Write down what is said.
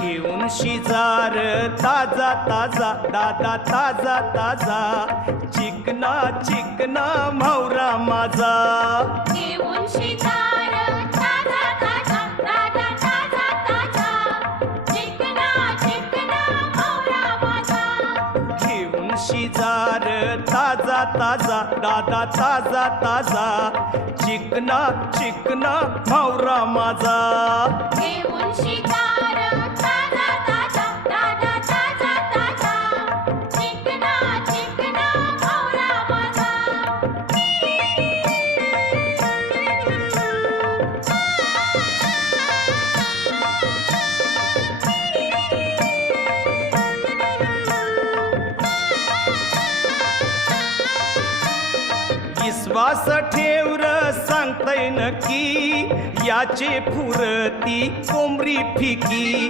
घेऊन शिजार ताजा ताजा दादा ताजा ताजा चिकना चिकना म्हावरा माझा घेऊन शिजार ताजा ताजा दादा ताजा ताजा चिकना चिकना म्हावरा माझा घेऊन शिजार ताजा ताजा दादा ताजा ताजा चिकना चिकना म्हावरा माझा घेऊन शिकार ताजा ताजा दादा ताजा ताजा चिकना चिकना म्हावरा माझा विश्वास ठेवर सांगतय नक्की याचे फुरती कोंबरी फिकी